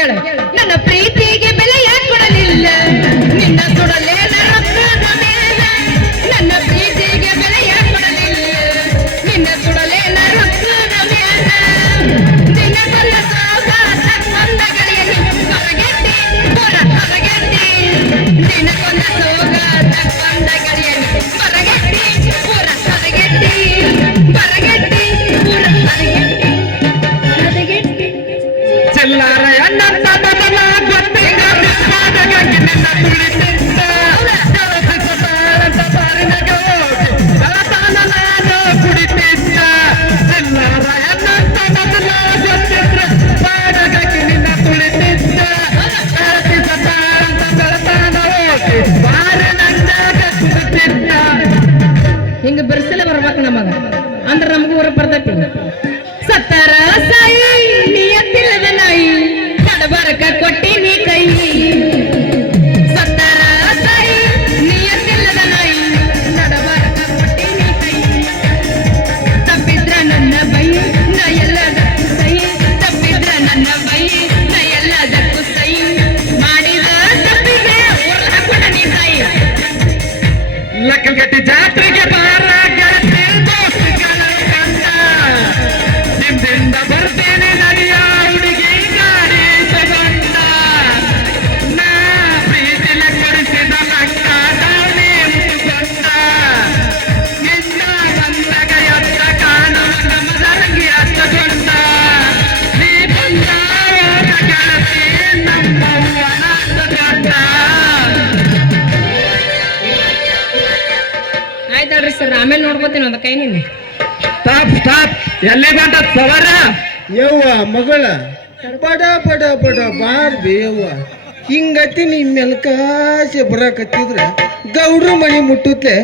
ಕೇಳ ನನ್ನ ಪ್ರೀತಿಗೆ ಬೆಲೆ ಯಾಕೆ ಕೊಡಲಿಲ್ಲ ನಿನ್ನ ಸುಡಲೇ ರಕ್ತದ ಮೇಲೆ ನನ್ನ ಪ್ರೀತಿಗೆ ಬೆಲೆ ಯಾಕೆ ಕೊಡಲಿಲ್ಲ ನಿನ್ನ ಸುಡಲೇ ರಕ್ತದ ಮೇಲೆ ನಿನ್ನ ಕೊಲ್ಲ ಸೋಗಾಟ ಕೊಂದ ಗಳಿಯಲ್ಲಿ ಹೊರಗೆಟ್ಟಿ ಪುರ ಹೊರಗೆಟ್ಟಿ ನಿನ್ನ ಕೊಲ್ಲ ಸೋಗಾಟ ಕೊಂದ ಗಳಿಯಲ್ಲಿ ಹೊರಗೆಟ್ಟಿ ಪುರ ಹೊರಗೆಟ್ಟಿ ಹೊರಗೆಟ್ಟಿ ಪುರ ಹೊರಗೆಟ್ಟಿ ಹೊರಗೆಟ್ಟಿ ಚಿಲ್ಲರ ಎನ್ನಂತ ಬದಲ ಗೊತ್ತಿಗ ಬಿಸಾದಗಾಗಿ ನಿನ್ನ ತುಳಿತಿದ್ದ ಬಾರಿನಗೆ ಹೋಗಿ ಬೆಳತಾನ ನಾನು ಕುಡಿತಿದ್ದ ಚಿಲ್ಲರ ಎನ್ನಂತ ಬದಲ ಗೊತ್ತಿದ್ರೆ ಬಾಡಗಾಗಿ ನಿನ್ನ ತುಳಿತಿದ್ದ ಬೆಳತಾನ ಹೋಗಿ ಬಾರಿನಂದಾಗ ಕುಡಿತಿದ್ದ ಹಿಂಗ ಬಿರ್ಸಲೆ ಬರ್ಬೇಕು ನಮಗ ಅಂದ್ರ ನಮಗೂ ಹೊರ ಬರ್ತೈತಿ ಸತ್ತರ ಸಾಯಿ ನಿಯತ್ತಿಲ್ಲದ ನಾಯಿ ಕಡಬರಕ ಕೊಟ್ಟಿನಿ ಕೈ ಸತ್ತರ ಸಾಯಿ ನಿಯತ್ತಿಲ್ಲದ ನಾಯಿ ಕಡಬರಕ ಕೊಟ್ಟಿನಿ ಕೈ ತಪ್ಪಿದ್ರ ನನ್ನ ಬೈ ನಾ ಎಲ್ಲದಕ್ಕೂ ಸೈ ತಪ್ಪಿದ್ರ ನನ್ನ ಬೈ ನಾ ಎಲ್ಲದಕ್ಕೂ ಸೈ ಮಾಡಿದ ತಪ್ಪಿಗೆ ಕೊಡನಿ ಸೈ ಲಕ್ಕಲ್ಗಟ್ಟಿ ಜಾತ್ರೆಗೆ ಬಾರ ಗೆಳತಿ ದೋಸ್ತಿಗಳ ಕಂಡ ನಿಮ್ದಿಂದ ಬರ್ತೇನೆ ನಡಿಯ ಹುಡುಗಿ ಗಾಡಿ ತಗೊಂಡ ನಾ ಪ್ರೀತಿಲ ಕೊಡಿಸಿದ ಲಕ್ಕ ದಾಳಿ ಮುಟ್ಟುಕೊಂಡ ನಿನ್ನ ಬಂದಾಗ ಎತ್ತ ಕಾಣುವ ನಮ್ಮದರಂಗಿ ಹತ್ತಕೊಂಡ ನೀ ಬಂದ ಗೆಳತಿ ನಮ್ಮವ್ವನ ತಗೊಂಡ ಆಯ್ತಲ್ರಿ ಸರ್ ಆಮೇಲೆ ನೋಡ್ಕೋತೀನಿ ಒಂದ ಕೈ ನಿನ್ನೆ ಸ್ಟಾಪ್ ಸ್ಟಾಪ್ ಎಲ್ಲಿ ಬಂದ ಸವರ ಯವ್ವ ಮಗಳ ಬಡ ಬಡ ಬಡ ಬಾರ್ಬಿ ಯವ್ವ ಹಿಂಗತಿ ನಿಮ್ಮೆಲ್ಕಾಸೆ ಬರಾಕತ್ತಿದ್ರ ಗೌಡ್ರ ಮನಿ ಮುಟ್ಟುತ್ಲೆ